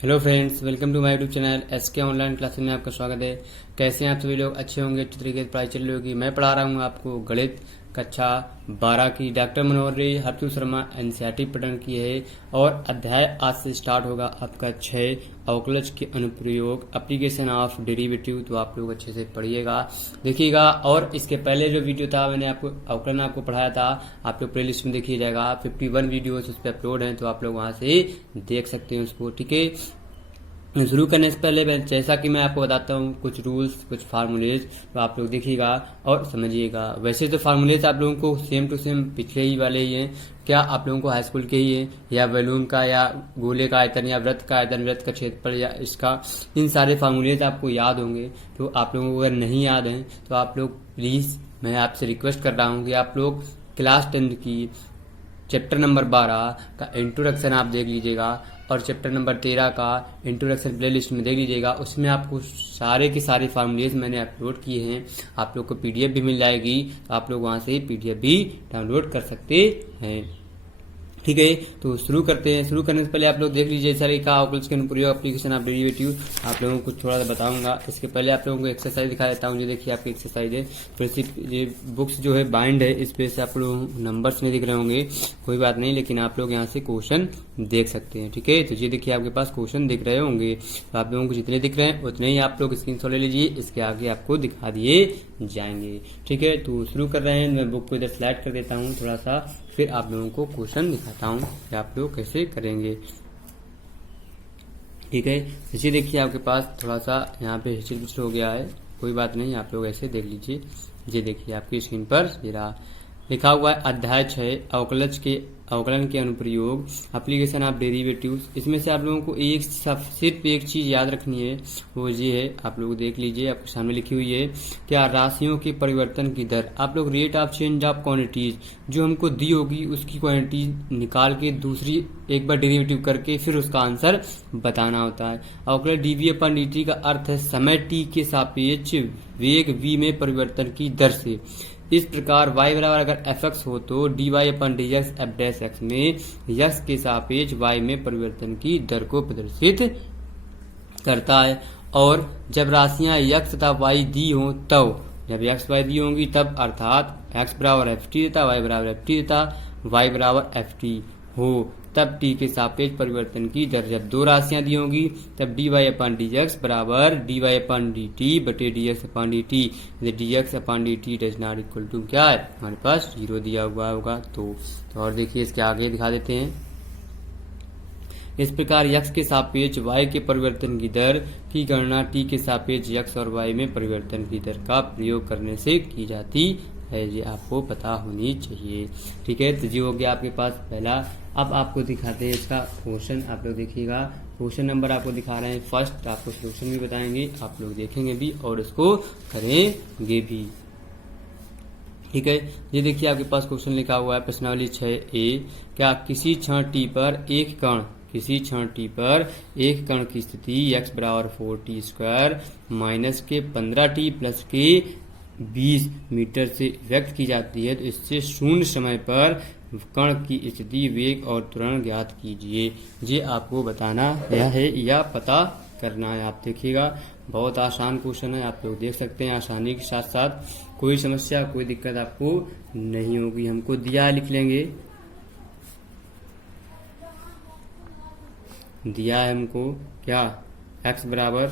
Hello friends, welcome to my YouTube channel SK online classes में आपका स्वागत है। कैसे हैं आप सभी लोग? अच्छे होंगे, अच्छी तरीके से पढ़ाई चल रही होगी। मैं पढ़ा रहा हूँ आपको गणित कक्षा 12 की डॉक्टर मनोहर रे हरतू शर्मा एनसीईआरटी पैटर्न की है। और अध्याय आज से स्टार्ट होगा आपका 6 अवकलज के अनुप्रयोग एप्लीकेशन ऑफ डेरिवेटिव। तो आप लोग अच्छे से पढ़िएगा, देखिएगा। और इसके पहले जो वीडियो था मैंने आपको अवकलन आपको पढ़ाया था, आप लोग प्लेलिस्ट में देखिए जाएगा। 51 वीडियोस उस पर अपलोड हैं, तो आप लोग वहां से देख सकते हैं उसको। ठीक है, शुरू करने से पहले जैसा कि मैं आपको बताता हूँ कुछ रूल्स, कुछ फार्मूलेज, तो आप लोग देखिएगा और समझिएगा। वैसे तो फार्मूलेज आप लोगों को सेम टू सेम पिछले ही वाले ही हैं। क्या आप लोगों को हाई स्कूल के ही है, या बैलून का, या गोले का आयतन, या वृत्त का आयतन, वृत्त का क्षेत्रफल, या इसका, इन सारे फार्मूलेज आपको याद होंगे। तो आप लोगों को अगर नहीं याद हैं तो आप लोग प्लीज़, मैं आपसे रिक्वेस्ट कर रहा हूँ कि आप लोग क्लास 10 की चैप्टर नंबर 12 का इंट्रोडक्शन आप देख लीजिएगा, और चैप्टर नंबर 13 का इंट्रोडक्शन प्लेलिस्ट में देख लीजिएगा। उसमें आपको सारे के सारे फार्मूलेज मैंने अपलोड किए हैं। आप लोग को पीडीएफ भी मिल जाएगी, तो आप लोग वहां से पीडीएफ भी डाउनलोड कर सकते हैं। ठीक है, तो शुरू करते हैं। शुरू करने से पहले आप लोग देख लीजिए सारे का अवकलज के अनुप्रयोग एप्लीकेशन ऑफ डेरिवेटिव। आप लोगों को थोड़ा सा बताऊंगा। इसके पहले आप लोगों को एक्सरसाइज दिखा देता हूँ। ये देखिए आपकी एक्सरसाइज है। फिर ये बुक्स जो है बाइंड है, इस पे से आप लोग नंबर्स नहीं दिख रहे होंगे, कोई बात नहीं, लेकिन आप लोग यहाँ से क्वेश्चन देख सकते हैं। ठीक है, तो ये देखिए आपके पास क्वेश्चन दिख रहे होंगे। तो आप लोगों को जितने दिख रहे हैं उतने ही आप लोग स्क्रीनशॉट ले लीजिए, इसके आगे आपको दिखा दिए जाएंगे। ठीक है, तो शुरू कर रहे हैं। मैं बुक को इधर स्लाइड कर देता हूँ थोड़ा सा, फिर आप लोगों को क्वेश्चन दिखाता हूँ कि आप लोग कैसे करेंगे। ठीक है, इसी देखिए आपके पास थोड़ा सा यहाँ पे हिस्ट्री हो गया है, कोई बात नहीं, आप लोग ऐसे देख लीजिए। ये देखिए आपकी स्क्रीन पर ये रहा, लिखा हुआ है अध्याय 6 अवकलन के अनुप्रयोग एप्लीकेशन ऑफ डेरिवेटिव्स। इसमें से आप लोगों को सिर्फ एक चीज याद रखनी है, वो ये है, आप लोग देख लीजिए, आपके सामने लिखी हुई है क्या राशियों के परिवर्तन की दर। आप लोग rate of change of quantities जो हमको दी होगी उसकी क्वांटिटी निकाल के दूसरी एक बार डेरिवेटिव करके फिर उसका आंसर बताना होता है। अवकलन डीवी अपॉन dt का अर्थ है समय t के सापेक्ष वेग v में परिवर्तन की दर से। इस प्रकार y बराबर अगर fx हो तो dy अपन dx f डैश x में x के सापेक्ष y में परिवर्तन की दर को प्रदर्शित करता है। और जब राशियां x तथा y दी हों तब, जब x y दी होंगी तब, अर्थात x बराबर ft तथा y बराबर ft तथा y बराबर ft हो, तब t के सापेक्ष परिवर्तन की दर। जब दो राशियां दी होंगी तब dy अपन dx बराबर dy अपन dt बटे dx अपन dt। dx अपन dt does not equal to क्या है, हमारे पास 0 दिया हुआ होगा। तो और देखिए इसके आगे दिखा देते हैं। इस प्रकार x के सापेक्ष y के परिवर्तन की दर की गणना t के सापेक्ष x और y में परिवर्तन की दर का प्रयोग करने से की जाती है। ये आपको पता होनी चाहिए। ठीक है, तो ये हो गया आपके पास पहला। अब आपको दिखाते हैं इसका क्वेश्चन, आप लोग देखिएगा। क्वेश्चन नंबर आपको दिखा रहे हैं फर्स्ट, आपको सोल्यूशन भी बताएंगे, आप लोग देखेंगे भी और इसको करेंगे भी। ठीक है, ये देखिए आपके पास क्वेश्चन लिखा हुआ है प्रश्नावली 6A। क्या किसी क्षण t पर एक कण की स्थिति x बराबर 4t स्क्वायर माइनस के 15t प्लस के 20 मीटर से व्यक्त की जाती है, तो इससे शून्य समय पर कण की स्थिति, वेग और त्वरण ज्ञात कीजिए। ये आपको बताना है या पता करना है। आप देखिएगा, बहुत आसान क्वेश्चन है, आप लोग देख सकते हैं। आसानी के साथ साथ कोई समस्या, कोई दिक्कत आपको नहीं होगी। हमको दिया है, लिख लेंगे, दिया है हमको क्या, x बराबर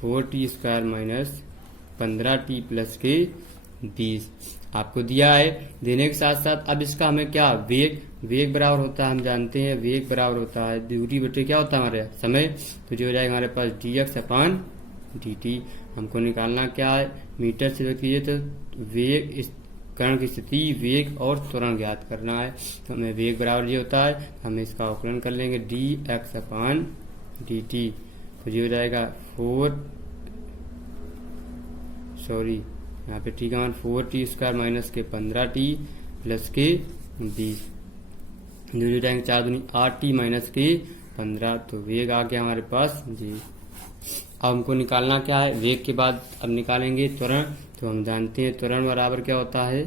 4t square minus 15t plus के 20 आपको दिया है। देने के साथ साथ अब इसका हमें क्या, वेग बराबर होता है, हम जानते हैं वेग बराबर होता है दूरी बटे क्या होता है हमारे समय। तो जो हो जाएगा हमारे पास dx अपन dt। हमको निकालना क्या है, मीटर से व्यक्त कीजिए, तो वेग, इस कण की स्थिति, वेग और त्वरण ज्ञात करना है। तो हमें वेग बराबर ये होता है, हम इसका अवकलन कर लेंगे dx अपन dt। तो ये हो जाएगा यहाँ पे ठीक है 4t स्क्वायर माइनस के 15t प्लस के 20, जो हो जाएंगे 4 दूनी 8t माइनस के 15। तो वेग आ गया हमारे पास जी। अब हमको निकालना क्या है, वेग के बाद अब निकालेंगे त्वरण। तो हम जानते हैं त्वरण बराबर क्या होता है,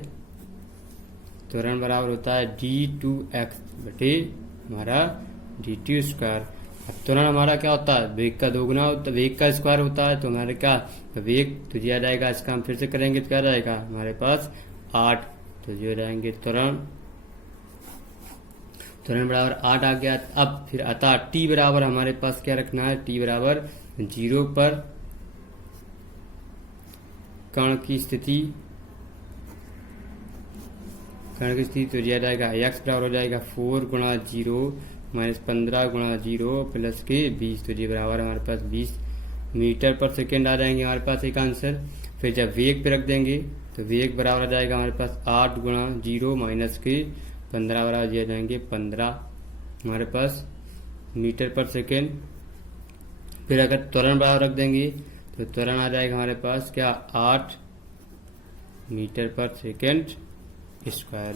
त्वरण बराबर होता है d2x बटे हमारा dt स्क्वायर। अब त्वरण हमारा क्या होता है, वेग का दोगुना होता है, वेग का स्क्वायर होता है, तो हमारे क्या वेग तो दिया जाएगा, इसका हम फिर से करेंगे तो क्या जाएगा हमारे पास 8, तो जो जाएंगे त्वरण बराबर 8 आ गया। अब फिर अतः टी बराबर हमारे पास क्या रखना है, टी बराबर 0 पर कण की स्थिति तो दिया जाएगा x बराबर हो जाएगा 4 गुणा 0 माइनस 15 गुणा 0 प्लस के 20, तो जी बराबर हमारे पास 20 मीटर पर सेकेंड आ जाएंगे हमारे पास एक आंसर। फिर जब वेग पे रख देंगे तो वेग बराबर आ जाएगा हमारे पास 8 गुणा 0 माइनस के 15 बराबर दिया जाएंगे 15 हमारे पास मीटर पर सेकेंड। फिर अगर त्वरण बराबर रख देंगे तो त्वरण आ जाएगा हमारे पास क्या 8 मीटर पर सेकेंड स्क्वायर।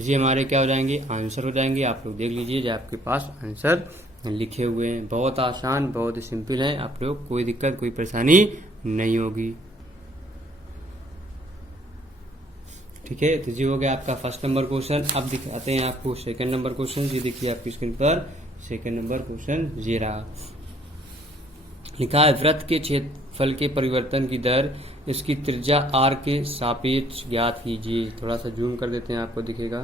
ये हमारे क्या हो जाएंगे आंसर हो जाएंगे। आप लोग देख लीजिए जो आपके पास आंसर लिखे हुए हैं, बहुत आसान बहुत ही सिंपल है, आप लोग कोई दिक्कत कोई परेशानी नहीं होगी। ठीक है, तो ये हो गया आपका फर्स्ट नंबर क्वेश्चन। अब दिखाते हैं आपको सेकंड नंबर क्वेश्चन। ये देखिए आपकी स्क्रीन पर सेकंड नंबर क्वेश्चन ये रहा। लिखा है वृत्त के क्षेत्रफल के परिवर्तन की दर इसकी त्रिज्या r के सापेक्ष ज्ञात कीजिए। थोड़ा सा जूम कर देते हैं, आपको दिखेगा,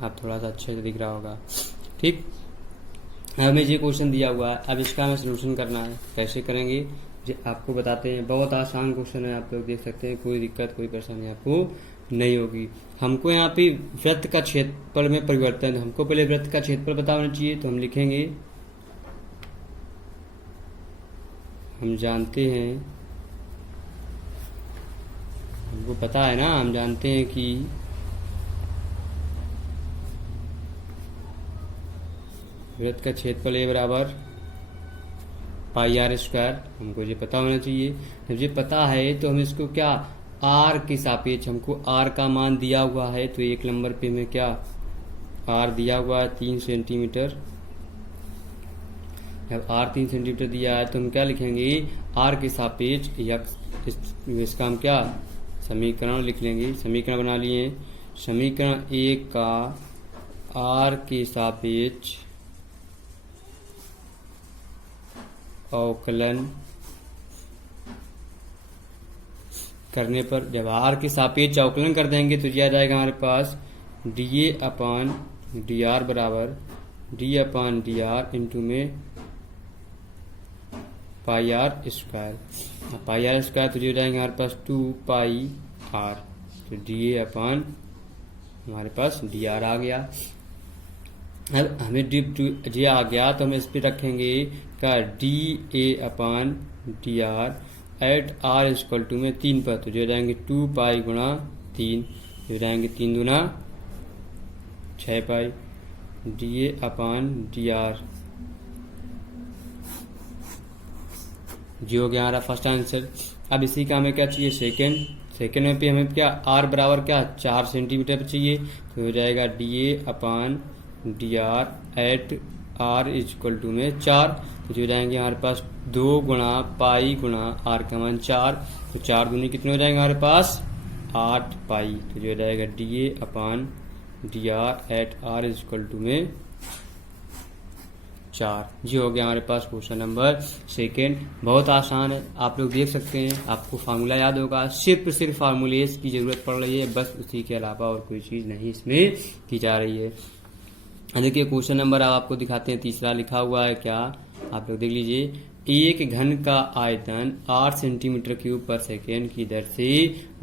आप थोड़ा सा अच्छे से दिख रहा होगा। ठीक, हमें ये क्वेश्चन दिया हुआ है, अब इसका हमें सोल्यूशन करना है। कैसे करेंगे ये आपको बताते हैं, बहुत आसान क्वेश्चन है, आप लोग देख सकते हैं, कोई दिक्कत कोई परेशानी आपको नहीं होगी। हमको यहाँ पे वृत्त का क्षेत्रफल में परिवर्तन, हमको पहले वृत्त का क्षेत्रफल पता होना चाहिए, तो हम लिखेंगे, हम जानते हैं, हमको पता है ना, हम जानते हैं कि वृत्त का क्षेत्रफल ए बराबर पाई आर स्क्वायर, हमको ये पता होना चाहिए। जब ये पता है तो हम इसको क्या आर के सापेक्ष, हमको आर का मान दिया हुआ है, तो एक नंबर पे हमें क्या आर दिया हुआ है 3 सेंटीमीटर। जब आर 3 सेंटीमीटर दिया है तो हम क्या लिखेंगे आर के सापेक्ष इसका हम क्या समीकरण लिख लेंगे। समीकरण बना लिए, समीकरण 1 का आर के सापेक्ष अवकलन करने पर, जब आर के सापेक्ष अवकलन कर देंगे तो दिया जाएगा हमारे पास D A upon D R बराबर D upon D R into में pi R square. Pi R square तो जो जाएंगे हमारे पास 2 पाई आर, तो डी ए अपॉन हमारे पास डी आर आ गया। अब हमें डी आ गया तो हम इस पे रखेंगे का D A upon D R at R equal to में 3 पर, तो जो जाएंगे 2 पाई गुणा 3, जो जाएंगे 3 दूना 6 pi D A upon D R. जी हो गया हमारा फर्स्ट आंसर। अब इसी का हमें क्या चाहिए सेकेंड में पे हमें क्या आर बराबर क्या 4 सेंटीमीटर चाहिए, तो हो जाएगा D A upon D R at R equal to में 4, तो जो जाएंगे हमारे पास 2 गुणा पाई गुणा आर का मान 4, तो 4 दूनी कितने हो जाएंगे हमारे पास 8 पाई, तो जो जाएगा D A upon D R at R equal to में 4। जी हो गया हमारे पास क्वेश्चन नंबर सेकेंड। बहुत आसान है, आप लोग देख सकते हैं, आपको फार्मूला याद होगा, सिर्फ फार्मूलेस की जरूरत पड़ रही है, बस उसी के अलावा और कोई चीज नहीं इसमें की जा रही है। देखिए क्वेश्चन नंबर अब आपको दिखाते हैं, तीसरा लिखा हुआ है क्या, आप लोग देख लीजिए। एक घन का आयतन 8 सेंटीमीटर क्यूब पर सेकेंड की दर से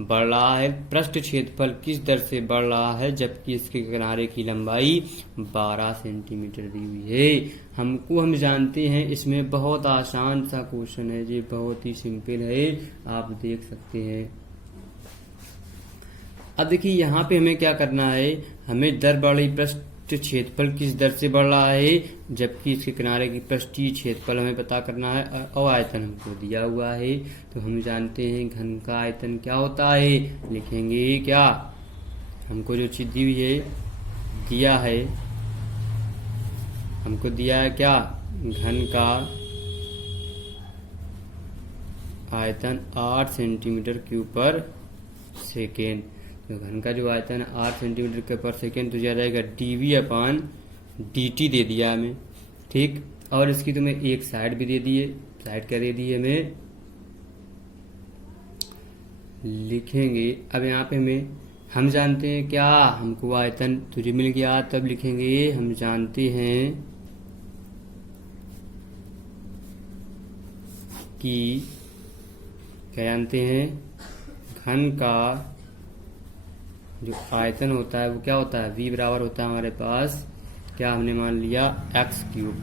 बढ़ रहा है, पृष्ठ क्षेत्रफल किस दर से बढ़ रहा है जबकि इसके किनारे की लंबाई 12 सेंटीमीटर दी हुई है। हम जानते हैं, इसमें बहुत आसान सा क्वेश्चन है, ये बहुत ही सिंपल है, आप देख सकते हैं। अब देखिए यहाँ पे हमें क्या करना है, हमें दर बढ़ रही पृष्ठ क्षेत्रफल किस दर से बढ़ रहा है जबकि इसके किनारे की पृष्ठीय क्षेत्रफल हमें पता करना है, और आयतन हमको दिया हुआ है। तो हम जानते हैं घन का आयतन क्या होता है, लिखेंगे क्या, हमको जो चीज दी हुई है दिया है, हमको दिया है क्या घन का आयतन 8 सेंटीमीटर क्यूब पर सेकेंड। तो घन का जो आयतन 8 सेंटीमीटर पर सेकेंड, तो दिया जाएगा डीवी अपॉन dt दे दिया हमें, ठीक। और इसकी तुम्हें एक साइड भी दे दिए, साइड क्या दे दी हमें, लिखेंगे। अब यहाँ पे हम जानते हैं क्या, हमको आयतन तुझे मिल गया, तब लिखेंगे हम जानते हैं कि क्या जानते हैं, घन का जो आयतन होता है वो क्या होता है, v बराबर होता है हमारे पास क्या, हमने मान लिया x क्यूब,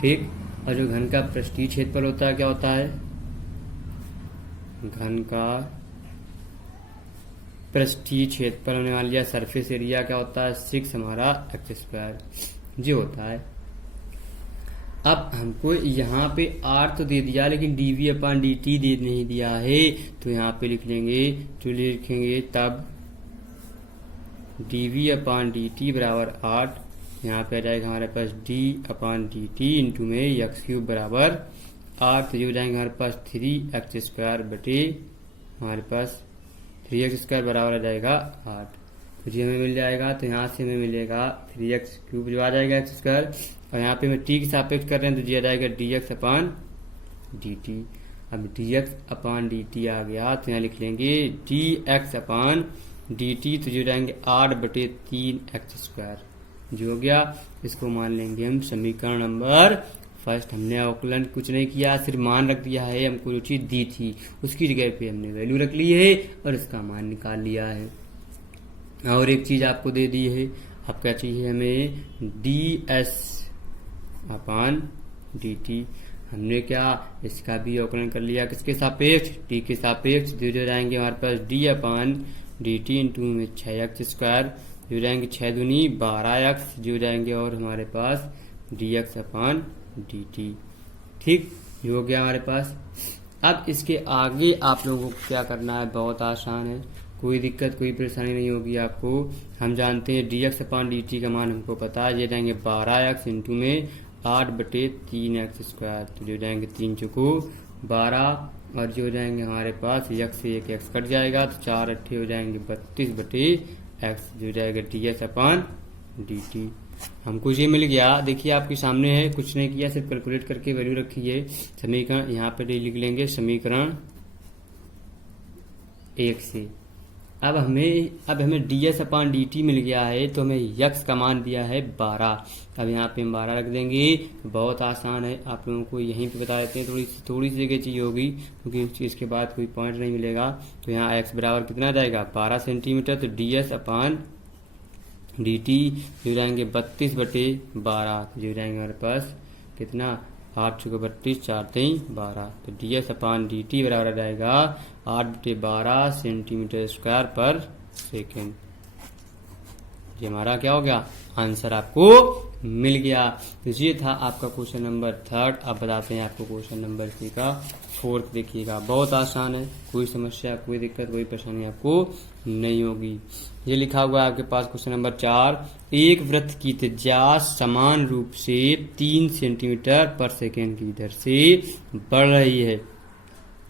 ठीक। और जो घन का पृष्ठीय क्षेत्रफल होता है क्या होता है, घन का पृष्ठीय क्षेत्रफल हमने मान लिया सरफेस एरिया क्या होता है 6 हमारा x² जो होता है। अब हमको यहाँ पे r तो दे दिया लेकिन dv/dt दे नहीं दिया है, तो यहाँ पे लिख लेंगे, जो लिखेंगे तब dv/dt बराबर 8, यहाँ पे आ जाएगा हमारे पास d/dt इंटू में x³ बराबर 8, तो ये हो जाएंगे हमारे पास 3x² बटे हमारे पास 3x² बराबर आ जाएगा 8, तो ये हमें मिल जाएगा। तो यहाँ से हमें मिलेगा 3x³ जो आ जाएगा x², और यहाँ पे हमें t के सापेक्ष कर रहे हैं तो ये आ जाएगा dx/dt। अब dx/dt आ गया तो यहाँ लिख लेंगे dx/dt, तो जो जाएंगे 8/3x² जो हो गया। इसको मान लेंगे हम समीकरण नंबर फर्स्ट। हमने अवकलन कुछ नहीं किया, सिर्फ मान रख दिया है, हमको जो चीज दी थी उसकी जगह पे हमने वैल्यू रख ली है और इसका मान निकाल लिया है। और एक चीज आपको दे दी है, अब क्या चाहिए हमें, ds/dt। हमने क्या इसका भी अवकलन कर लिया, किसके सापेक्ष, t के सापेक्ष, जो जाएंगे हमारे पास d/dt इंटू में 6x², जो जाएंगे 6 दूनी 12x जो जाएंगे, और हमारे पास dx/dt, ठीक, ये हो गया हमारे पास। अब इसके आगे आप लोगों को क्या करना है, बहुत आसान है, कोई दिक्कत कोई परेशानी नहीं होगी आपको। हम जानते हैं dx/dt का मान हमको पता है, ये जाएंगे 12x इंटू में 8/3x², तो जो जाएंगे 3 चौको 12, और जो जाएंगे हमारे पास x से एक x कट जाएगा तो 4 8 हो जाएंगे 32/x, जो जाएगा dx/dt। हमको ये मिल गया, देखिए आपके सामने है, कुछ नहीं किया, सिर्फ कैलकुलेट करके वैल्यू रखी है। समीकरण यहाँ पे लिख लेंगे समीकरण 1 से। अब हमें ds/dt मिल गया है, तो हमें x का मान दिया है 12, अब यहाँ पे हम 12 रख देंगे। बहुत आसान है, आप लोगों को यहीं पे बता देते हैं, थोड़ी सी जगह चाहिए होगी क्योंकि इसके बाद कोई पॉइंट नहीं मिलेगा। तो यहाँ x बराबर कितना जाएगा 12 सेंटीमीटर, तो ds/dt जो जाएंगे 32/12, जो जाएंगे हमारे पास कितना 8 चौको 32 4 3 12, तो ds/dt बराबर आ जाएगा 8/12 सेंटीमीटर स्क्वायर पर सेकेंड। ये हमारा क्या हो गया, आंसर आपको मिल गया। तो ये था आपका क्वेश्चन नंबर 3। अब बताते हैं आपको क्वेश्चन नंबर 3 का 4th। देखिएगा बहुत आसान है, कोई समस्या कोई दिक्कत कोई परेशानी आपको नहीं होगी। ये लिखा हुआ है आपके पास क्वेश्चन नंबर 4, एक वृत्त की त्रिज्या समान रूप से 3 सेंटीमीटर पर सेकेंड की दर से बढ़ रही है।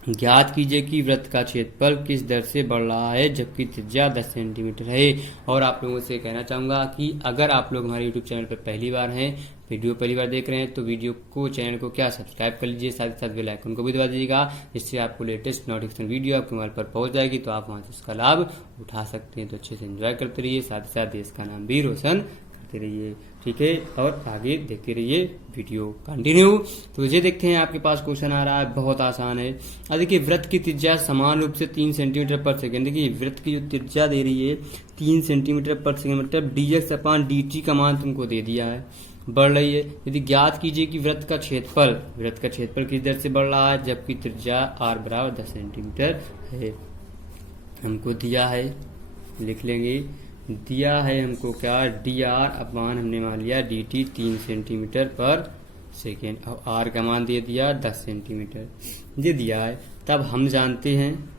ज्ञात कीजिए कि वृत्त का क्षेत्रफल किस दर से बढ़ रहा है जबकि त्रिज्या 10 सेंटीमीटर है। और आप लोगों से कहना चाहूंगा कि अगर आप लोग हमारे यूट्यूब चैनल पर पहली बार हैं, वीडियो पहली बार देख रहे हैं, तो वीडियो को चैनल को क्या सब्सक्राइब कर लीजिए, साथ ही साथ बेल आइकन को भी दबा दीजिएगा, जिससे आपको लेटेस्ट नोटिफिकेशन वीडियो आपके मोबाइल पर पहुंच जाएगी, तो आप वहां से उसका लाभ उठा सकते हैं। तो अच्छे से एंजॉय करते रहिए, साथ ही साथ देश का नाम भी रोशन करते रहिए, ठीक है। और आगे देखते रहिए वीडियो कंटिन्यू। तो ये देखते हैं आपके पास क्वेश्चन आ रहा है, बहुत आसान है। अब देखिए वृत्त की त्रिज्या समान रूप से 3 सेंटीमीटर पर सेकेंड। देखिए वृत्त की जो त्रिज्या दे रही है 3 सेंटीमीटर पर सेकेंड, मतलब dx/dt का मान तुमको दे दिया है, बढ़ रही है। यदि ज्ञात कीजिए कि वृत्त का क्षेत्रफल किस दर से बढ़ रहा है जबकि त्रिज्या r बराबर 10 सेंटीमीटर है। हमको दिया है, लिख लेंगे, दिया है हमको क्या, dr/, हमने मान लिया dt 3 सेंटीमीटर पर सेकेंड, और r का मान दे दिया 10 सेंटीमीटर, ये दिया है। तब हम जानते हैं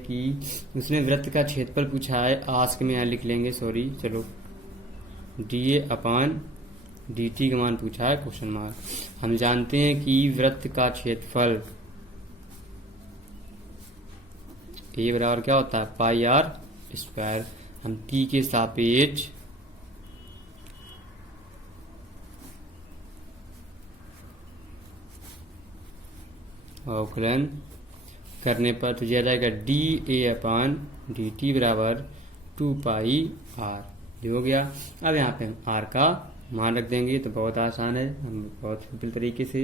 कि उसने वृत्त का क्षेत्रफल पूछा है, आस्क में यहाँ लिख लेंगे, सॉरी चलो, dA/dt का मान पूछा है क्वेश्चन मार्क। हम जानते हैं कि वृत्त का क्षेत्रफल ए बराबर क्या होता है पाई आर स्क्वायर। हम टी के सापेक्ष अवकलन करने पर तुझे आ जाएगा डी ए अपान डी टी बराबर 2 पाई आर। जो हो गया। अब यहाँ पे हम आर का मान रख देंगे तो बहुत आसान है, हम बहुत सिंपल तरीके से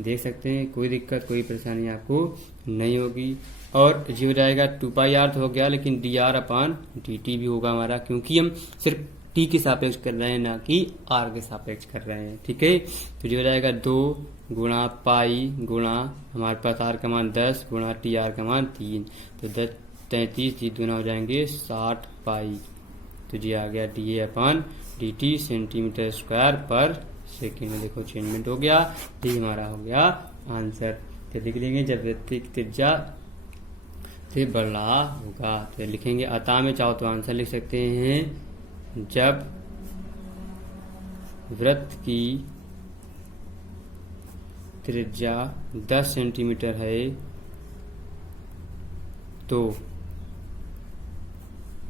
देख सकते हैं, कोई दिक्कत कोई परेशानी आपको नहीं होगी। और जी हो जाएगा 2 पाई आर तो हो गया, लेकिन D R upon D T भी होगा हमारा, क्योंकि हम सिर्फ टी के सापेक्ष कर रहे हैं ना कि आर के सापेक्ष कर रहे हैं। ठीक है, तो जो हो जाएगा 2 गुणा पाई गुणा हमारे पास आर का मान 10 गुणा टी आर का मान 3, तो 10 33 जी दोनों हो जाएंगे 60 पाई। तो जी आ गया D A upon D T centimetre square पर सेकेंड में। देखो चेंजमेंट हो गया, ये हमारा हो गया आंसर। तो लिख लेंगे जब वृत्त त्रिज्या से बढ़ रहा होगा तो लिखेंगे। अतः में चाहो तो आंसर लिख सकते हैं, जब वृत्त की त्रिज्या 10 सेंटीमीटर है तो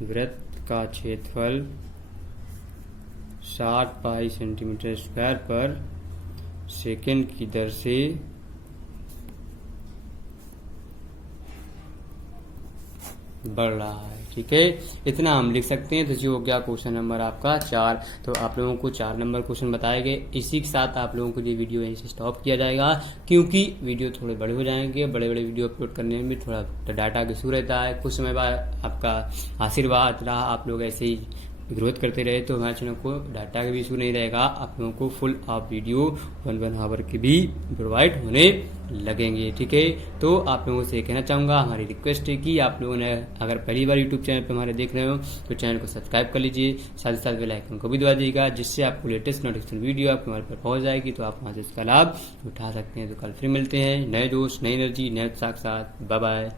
वृत्त का क्षेत्रफल 60 पाई सेंटीमीटर स्क्वायर पर सेकेंड की दर से बढ़ रहा है। ठीक है, इतना हम लिख सकते हैं। तो जो हो गया क्वेश्चन नंबर आपका 4। तो आप लोगों को 4 नंबर क्वेश्चन बताए गए। इसी के साथ आप लोगों को ये वीडियो यहीं से स्टॉप किया जाएगा, क्योंकि वीडियो थोड़े बड़े हो जाएंगे। बड़े बड़े वीडियो अपलोड करने में भी थोड़ा डाटा का इशू रहता है। कुछ समय बाद आपका आशीर्वाद रहा, आप लोग ऐसे ही ग्रोथ करते रहे तो हमारे चैनल को डाटा का भी इशू नहीं रहेगा। आप लोगों को फुल ऑफ वीडियो 1 आवर के भी प्रोवाइड होने लगेंगे। ठीक है, तो आप लोगों से कहना चाहूँगा, हमारी रिक्वेस्ट है कि आप लोगों ने अगर पहली बार यूट्यूब चैनल पर हमारे देख रहे हो तो चैनल को सब्सक्राइब कर लीजिए, साथ ही साथ बेल आइकन को भी दबा दीजिएगा, जिससे आपको लेटेस्ट नोटिफिकेशन वीडियो आपके मोबाइल पर पहुंच जाएगी, तो आप वहाँ से इसका लाभ उठा सकते हैं। तो कल फिर मिलते हैं, नए दोस्त नई एनर्जी नए उत्साह के साथ। Bye bye.